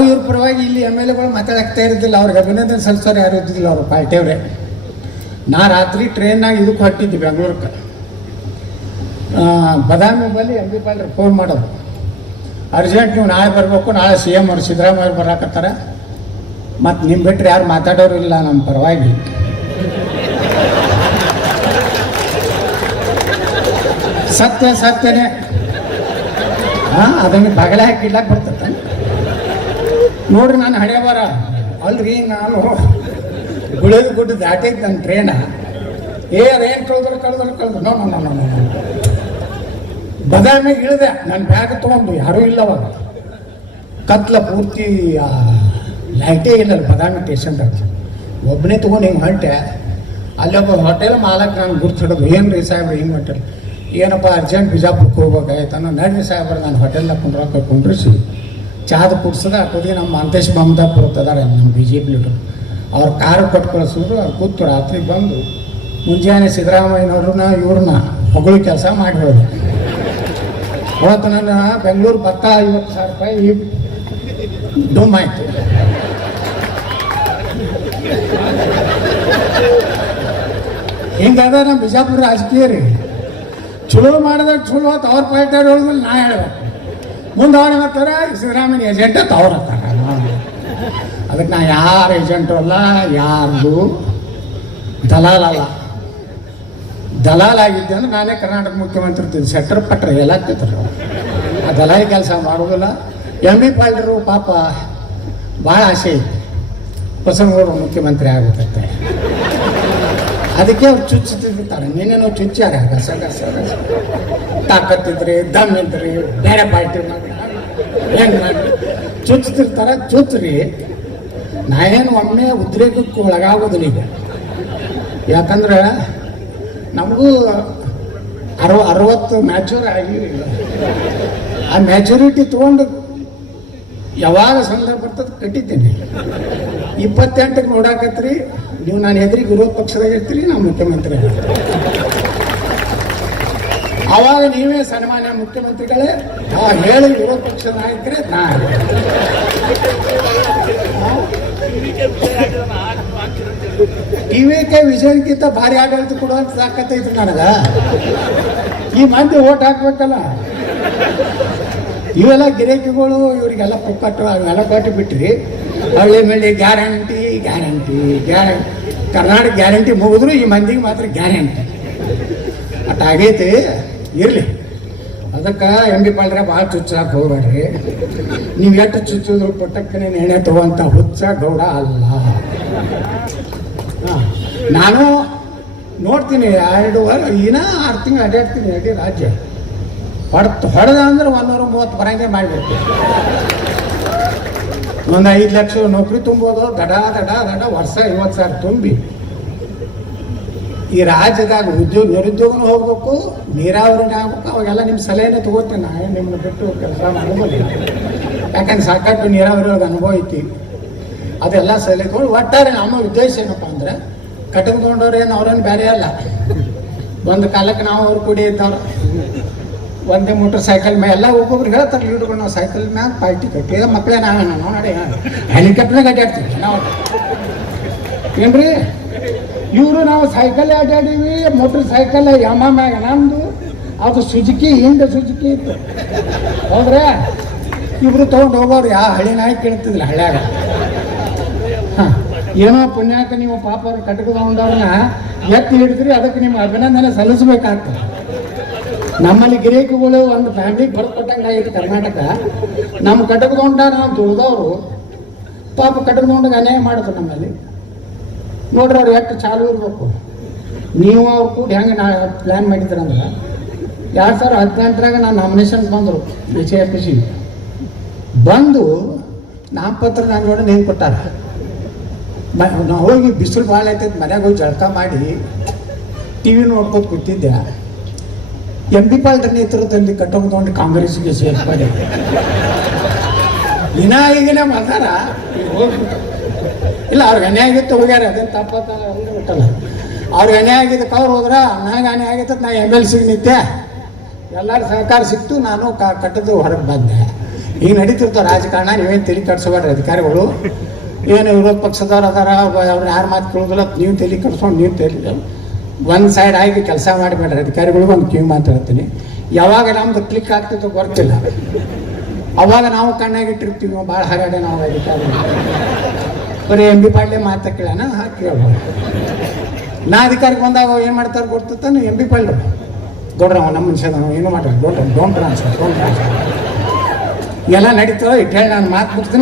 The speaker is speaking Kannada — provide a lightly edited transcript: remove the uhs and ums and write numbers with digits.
ಇವ್ರ ಪರವಾಗಿ ಇಲ್ಲಿ ಎಮ್ ಎಲ್ ಎಗಳು ಮಾತಾಡಕ್ತಾ ಇರೋದಿಲ್ಲ, ಅವ್ರಿಗೆ ಅಭಿನಂದನೆ ಸಲ್ಲಿಸೋರು ಯಾರು ಇದ್ದಿಲ್ಲ ಅವ್ರ ಪಾರ್ಟಿಯವ್ರೆ. ನಾ ರಾತ್ರಿ ಟ್ರೈನ್ನಾಗ ಇದಕ್ಕೆ ಹೊಟ್ಟಿದ್ದೆ ಬೆಂಗಳೂರಿಗೆ. ಬದಾಮಿ ಬಲ್ಲಿ ಎಂ ಬಿ ಪಾಲ್ರಿ ಫೋನ್ ಮಾಡೋದು, ಅರ್ಜೆಂಟ್ ನೀವು ನಾಳೆ ಬರಬೇಕು, ನಾಳೆ ಸಿ ಎಮ್ ಅವ್ರು ಸಿದ್ದರಾಮಯ್ಯ ಅವ್ರು ಬರಾಕತ್ತಾರ, ಮತ್ತು ನಿಮ್ಮ ಬಿಟ್ಟರೆ ಯಾರು ಮಾತಾಡೋರು ಇಲ್ಲ ನಮ್ಮ ಪರವಾಗಿ. ಸತ್ಯನೇ ಅದನ್ನು ಬಗಲೆ ಹಾಕಿ ಇಡ್ಲಾಕ್ ಬರ್ತದೆ ನೋಡ್ರಿ. ನಾನು ಹಣೆ ಬರ ಅಲ್ರಿ, ನಾನು ಗುಳೇದು ಗುಡ್ಡ ದಾಟಿದ್ದು ನನ್ನ ಟ್ರೇನ. ಅದೇನು ಕಳೆದ್ರು ನೋ ಬದಾಮಿಗೆ ಇಳಿದೆ. ನನ್ನ ಬ್ಯಾಗ್ ತೊಗೊಂಡು ಯಾರೂ ಇಲ್ಲ ಅವಾಗ, ಕತ್ಲ ಪೂರ್ತಿ ಲೈಟೇ ಇಲ್ಲ ಬದಾಮಿ ಸ್ಟೇಷನ್ದಾಗ. ಒಬ್ಬನೇ ತೊಗೊಂಡು ಹಿಂಗೆ ಹೊಂಟೆ. ಅಲ್ಲೊಬ್ಬ ಹೋಟೆಲ್ ಮಾಲಕ್ ನಾನು ಗುರ್ತಿಡೋದು, ಏನು ರೀ ಸಾಹೇಬ್ರು ಹಿಂಗೆ ಹೊಂಟೆ, ಏನಪ್ಪ ಅರ್ಜೆಂಟ್ ಬಿಜಾಪುರಕ್ಕೆ ಹೋಗ್ಬೇಕಾಯ್ತು ಅನ್ನೋ. ನಡ್ರಿ ಸಾಹೇಬ್ರು ನಾನು ಹೋಟೆಲ್ನಾಗ ಕುಂಡ್ರಿಸಿ ಚಾದ ಕುಡ್ಸದ ಹಾಕೋದಿ. ನಮ್ಮ ಮಂತೇಶ್ ಮಮದಾಪುರ ಅದಾರೆ ನಮ್ಮ BJP ಲೀಡರ್, ಅವ್ರ ಕಾರು ಕೊಟ್ಟು ಕಳಿಸಿದ್ರು. ಅವ್ರು ಕೂತು ರಾತ್ರಿ ಬಂದು ಮುಂಜಾನೆ ಸಿದ್ದರಾಮಯ್ಯನವ್ರನ್ನ ಇವ್ರನ್ನ ಹೊಗಳು ಕೆಲಸ ಮಾಡಿ ಹೋದೆ. ಅವತ್ತು ನನ್ನ ಬೆಂಗಳೂರು ಭತ್ತ 50,000 ರೂಪಾಯಿ ಡುಮ್ ಆಯ್ತು. ಹಿಂಗದ ನಮ್ಮ ಬಿಜಾಪುರ ರಾಜಕೀಯ ರೀ. ಚಲೋ ಮಾಡಿದಾಗ ಚಲೋ ಆಯ್ತು, ಅವ್ರ ಪಾರ್ಟಿ ಹೇಳಿದ್ರೆ ನಾ ಹೇಳ್ಬೇಕು. ಮುಂದೆ ಅವ್ರು ಹೇಳ್ತಾರೆ ಸಿದ್ದರಾಮಯ್ಯ ಏಜೆಂಟ್ ಅಂತ ಅವ್ರು ಅಂತಾರೆ. ಅದಕ್ಕೆ ನಾ ಯಾರ ಏಜೆಂಟು ಅಲ್ಲ, ಯಾರ್ದು ದಲಾಲಲ್ಲ. ದಲಾಲಾಗಿದ್ದೆ ಅಂದ್ರೆ ನಾನೇ ಕರ್ನಾಟಕ ಮುಖ್ಯಮಂತ್ರಿ ಇರ್ತೀನಿ. ಸೆಟ್ರ್ ಪಟ್ರ ಎಲ್ಲ ಆಗ್ತಿದ್ರು. ಆ ದಲಾಲಿ ಕೆಲಸ ಮಾಡೋದಿಲ್ಲ. ಎಂ ಬಿ ಪಾಲ್ರು ಪಾಪ ಭಾಳ ಆಸೆ ಐತಿ, ಬಸವನಗೌಡರು ಮುಖ್ಯಮಂತ್ರಿ ಆಗ್ಬೇಕಂತೆ. ಅದಕ್ಕೆ ಅವ್ರು ಚುಚ್ಚುತ್ತಿರ್ತಾರೆ. ನೀನೇನೋ ಚುಚ್ಚಾರ ಗಸ ತಾಕತ್ತಿದ್ರಿ, ದಮ್ ಇದ್ರಿ, ಬೇರೆ ಪಾರ್ಟಿ ಏನು ಮಾಡಿ ಚುಚ್ಚುತ್ತಿರ್ತಾರೆ. ಚುಚ್ಚ್ರಿ. ನಾ ಏನು ಒಮ್ಮೆ ಉದ್ರೇಕಕ್ಕೆ ಒಳಗಾಗೋದಿಲ್ಲ ಈಗ. ಯಾಕಂದ್ರೆ ನಮಗೂ 60 ಮ್ಯಾಚೂರ್ ಆಗಿರಲಿಲ್ಲ. ಆ ಮ್ಯಾಚುರಿಟಿ ತೊಗೊಂಡು ಯಾವಾಗ ಸಂದರ್ಭ ಬರ್ತದೆ ಕಟ್ಟಿದ್ದೀನಿ. 28ಕ್ಕೆ ನೋಡಾಕತ್ರಿ ನೀವು, ನಾನು ಎದುರಿಗೆ ವಿರೋಧ ಪಕ್ಷದಾಗ ಇರ್ತೀರಿ, ನಾವು ಮುಖ್ಯಮಂತ್ರಿ. ಆವಾಗ ನೀವೇ ಸನ್ಮಾನ್ಯ ಮುಖ್ಯಮಂತ್ರಿಗಳೇ, ಹೇಳಿ ವಿರೋಧ ಪಕ್ಷದ ನಾಯಕರೇ ನಾ. ಟಿವಿಕೆ ವಿಜಯನ್ಕಿಂತ ಭಾರಿ ಆಡಳಿತ ಕೊಡುವಂತ ತಾಕತ್ತೈತಿ ನನಗೆ. ಈ ಮಂದಿ ಓಟ್ ಹಾಕ್ಬೇಕಲ್ಲ. ಇವೆಲ್ಲ ಗಿರಾಕಿಗಳು ಇವರಿಗೆಲ್ಲ ಪುಕ್ಕಟ್ಟು ಅವೆಲ್ಲ ಕೊಟ್ಟು ಬಿಟ್ರಿ. ಹಳ್ಳಿ ಮೇಲೆ ಗ್ಯಾರಂಟಿ ಕರ್ನಾಟಕ ಗ್ಯಾರಂಟಿ ಮುಗಿದ್ರು ಈ ಮಂದಿಗೆ ಮಾತ್ರ ಗ್ಯಾರಂಟಿ ಅಟ್ಟಾಗೈತಿ. ಇರಲಿ, ಅದಕ್ಕೆ ಎಂ ಬಿ ಪಾಲ್ರೆ ಭಾಳ ಚುಚ್ಚಾಕ ಹೋಗ್ಬೇಡ್ರಿ. ನೀವು ಎಷ್ಟು ಚುಚ್ಚಿದ್ರು ಪುಟ್ಟಕ್ಕನೆ ಎಣ್ಣೆ ತಗೋಂಥ ಹುಚ್ಚ ಗೌಡ ಅಲ್ಲ. ನಾನು ನೋಡ್ತೀನಿ 2 ತಿಂಗಳು ಅಡ್ಡಾಡ್ತೀನಿ ಇಡೀ ರಾಜ್ಯ. ಹೊಡೆದ ಅಂದ್ರೆ 130 ಬರಂಗೆ ಮಾಡಿಬಿಡ್ತೀನಿ. ಒಂದು 5 ಲಕ್ಷ ನೌಕರಿ ತುಂಬೋದು, ದಡ ವರ್ಷ 50,000 ತುಂಬಿ ಈ ರಾಜ್ಯದಾಗ ನಿರುದ್ಯೋಗನೂ ಹೋಗ್ಬೇಕು, ನೀರಾವರಿನೇ ಆಗ್ಬೇಕು. ಅವಾಗೆಲ್ಲ ನಿಮ್ಮ ಸಲಹೆನೇ ತಗೋತೀನಿ. ನಾನು ನಿಮ್ಮನ್ನ ಬಿಟ್ಟು ಕೆಲಸ ಮಾಡೋದಿಲ್ಲ. ಯಾಕಂದ್ರೆ ಸಾಕಷ್ಟು ನೀರಾವರಿ ಒಳಗೆ ಅನುಭವ ಐತಿ. ಅದೆಲ್ಲ ಸಲಹೆ ತಗೊಂಡು ಒಟ್ಟಾರೆ ನಮ್ಮ ಉದ್ದೇಶ ಏನಪ್ಪ ಅಂದ್ರೆ, ಕಟ್ಟಿಕೊಂಡವ್ರೇನು ಅವ್ರೇನು ಬೇರೆ ಅಲ್ಲ. ಒಂದು ಕಾಲಕ್ಕೆ ನಾವು ಅವ್ರು ಕೂಡಿ ಇದ್ದವ್ರು ಒಂದೇ ಮೋಟರ್ ಸೈಕಲ್ ಮೇಲೆ ಎಲ್ಲ ಒಬ್ಬೊಬ್ರು ಹೇಳ್ತಾರೆ ಲೀಡ್ಗಳು, ನಾವು ಸೈಕಲ್ ಮ್ಯಾಗ ಪಾರ್ಟಿ ಕಟ್ಟಿದ ಮಕ್ಕಳೇ ನಾವೇನೋ ನೋಡಿ ಹೆಲಿಕಾಪ್ಟರ್ನಾಗ ಅಡ್ಡಾಡ್ತೀವಿ ನಾವು. ಏನ್ರಿ ಇವರು ನಾವು ಸೈಕಲ್ ಅಡ್ಡಾಡೀವಿ. ಮೋಟರ್ ಸೈಕಲ್ ಮ್ಯಾಗ ನಮ್ಮದು ಅದು ಸುಜುಕಿ ಇತ್ತು. ಹೌದ್ರೆ ಇಬ್ರು ತೊಗೊಂಡು ಹೋಗೋರು. ಹಳಿ ನಾಯಿ ಕೇಳ್ತಿದ್ದಿಲ್ಲ ಹಳ್ಳ್ಯಾಗ. ಏನೋ ಪುಣ್ಯಾಕ ನೀವು ಪಾಪ ಅವ್ರು ಕಟ್ಕೊಂಡವ್ರನ್ನ ಎತ್ತಿ ಹಿಡಿದ್ರಿ, ಅದಕ್ಕೆ ನಿಮ್ಗೆ ಅಭಿನಂದನೆ ಸಲ್ಲಿಸ್ಬೇಕಾಗ್ತದೆ. ನಮ್ಮಲ್ಲಿ ಗಿರಾಕಿಗಳು ಒಂದು ಫ್ಯಾಮಿಲಿಗೆ ಬರ್ಕೊಟ್ಟಂಗೆ ಆಗೈತೆ ಕರ್ನಾಟಕ. ನಮ್ಮ ಕಟಕದೊಂಡ ನಾವು ದುಡ್ದವರು ಪಾಪ ಕಟಕದೊಂಡಗೆ ಅನ್ಯಾಯ ಮಾಡಿದ್ರು ನಮ್ಮಲ್ಲಿ. ನೋಡ್ರಿ ಅವ್ರು ಎಷ್ಟು ಚಾಲು ಇರಬೇಕು. ನೀವು ಅವ್ರು ಕೂಡ ಹೆಂಗೆ ನಾ ಪ್ಲ್ಯಾನ್ ಮಾಡಿದ್ರಂದ್ರೆ 2018ರಾಗ ನಾನು ನಾಮಿನೇಷನ್ ಬಂದರು BJP ಬಂದು ನಾಮಪತ್ರ ನಾನು ನೋಡಿ ನೇಮ್ ಕೊಟ್ಟಾರ. ನಾವು ಹೋಗಿ ಬಿಸಿಲು ಭಾಳ ಆಯ್ತೈತೆ, ಮನ್ಯಾಗ ಹೋಗಿ ಜಳಕ ಮಾಡಿ TV ನೋಡ್ಕೋತ ಕೂತಿದ್ದೆ. ಎಂ ಬಿ ಪಾಲ್ರ ನೇತೃತ್ವದಲ್ಲಿ ಕಟ್ಟೊಂಡು ಕಾಂಗ್ರೆಸ್ಗೆ ಸೇರ್ಪಡೆ. ಈಗಿನ ಮಾತಾರ ಇಲ್ಲ, ಅವ್ರಿಗೆ ಅನ್ಯಾಯ ಆಗಿತ್ತು ಹೋಗ್ಯಾರ, ಅದೇನು ತಪ್ಪತ್ತಲ್ಲ ಬಿಟ್ಟಲ್ಲ. ಅವ್ರಿಗೆ ಅನ್ಯಾಯ ಆಗಿದ್ದಕ್ಕೆ ಅವ್ರು ಹೋದ್ರ, ನನಗೆ ಅನ್ಯಾಯ ಆಗಿತ್ತು, ನಾ MLC ನಿಂತೆ. ಎಲ್ಲರ ಸಹಕಾರ ಸಿಕ್ತು, ನಾನು ಕಟ್ಟದ್ದು ಹೊರಗೆ ಬಂದೆ. ಈಗ ನಡೀತಿರ್ತಾವ ರಾಜಕಾರಣ, ನೀವೇನು ತಲೆ ಕಟ್ಸಬೇಡ್ರಿ ಅಧಿಕಾರಿಗಳು. ಏನು ವಿರೋಧ ಪಕ್ಷದವ್ರು ಅದಾರ, ಅವ್ರು ಯಾರು ಮಾತು ಕೇಳೋದಿಲ್ಲ, ನೀವು ತಲೆ ಕಟ್ಸ್ಕೊಂಡು ನೀವು ತಲೆ ಒಂದು ಸೈಡ್ ಆಗಿ ಕೆಲಸ ಮಾಡಿಬೇಡ್ರಿ. ಅಧಿಕಾರಿಗಳಿಗೂ ಒಂದು ಕಿವಿ ಮಾತಾಡ್ತೀನಿ, ಯಾವಾಗ ನಮ್ದು ಕ್ಲಿಕ್ ಆಗ್ತಿತ್ತು ಗೊತ್ತಿಲ್ಲ, ಅವಾಗ ನಾವು ಕಣ್ಣಾಗಿಟ್ಟಿರ್ತೀವಿ. ಭಾಳ ಹಾಗಾಡೆ ನಾವು ಅಧಿಕಾರಿ ಬರೀ ಎಂ ಬಿ ಪಾಡ್ಲೆ ಮಾತಾ ಕೇಳೋಣ ಹಾಕಿ ಹೇಳ್ಬೋದು. ನಾ ಅಧಿಕಾರಕ್ಕೆ ಬಂದಾಗ ಏನು ಮಾಡ್ತಾರೆ ಗೊತ್ತಿರ್ತಾನೆ, ಎಂ ಬಿ ಪಾಡ್ಲೆ ದೊಡ್ಡವ ನಮ್ಮ ಮನುಷ್ಯ ಏನು ಮಾಡ್ತಾರೆ, ಡೋಂಟ್ ಟ್ರಾನ್ಸ್ಫರ್ ಎಲ್ಲ ನಡೀತೋ ಇಟ್ಟು ಹೇಳಿ ನಾನು ಮಾತು ಬಿಡ್ತೀನಿ.